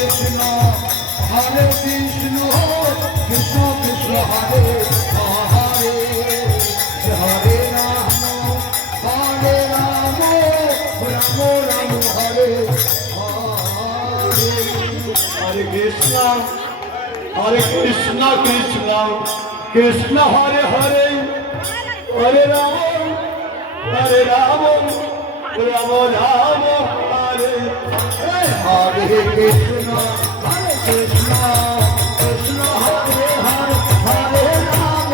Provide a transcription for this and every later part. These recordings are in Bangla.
কৃষ্ণ হরে কৃষ্ণ কৃষ্ণ কৃষ্ণ হরে হরে হরে রাম রাম রাম হরে হরে হরে কৃষ্ণ কৃষ্ণ কৃষ্ণ হরে হরে হরে রাম রাম রাম হরে হরে কৃষ্ণ কৃষ্ণ হরে হরে হরে রাম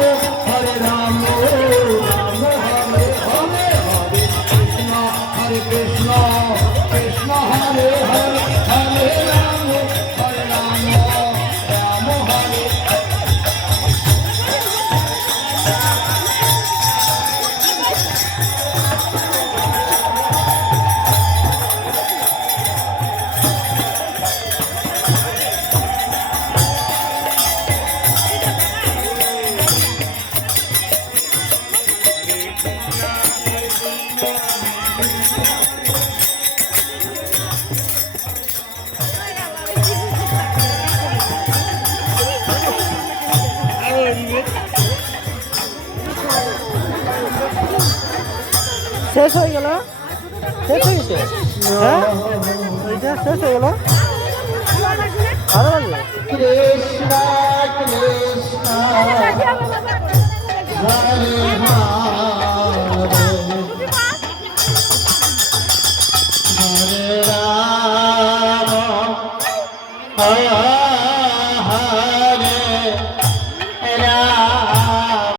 রাম হরে হরে হরে কৃষ্ণ কৃষ্ণ হরে হরে হরে রাম রাম হরে শেষ হয়ে গেল, শেষ হয়ে গেছে। হ্যাঁ এইটা শেষ হয়ে গেল, আরো লাগবে। কৃষ্ণ কৃষ্ণ হরে হরে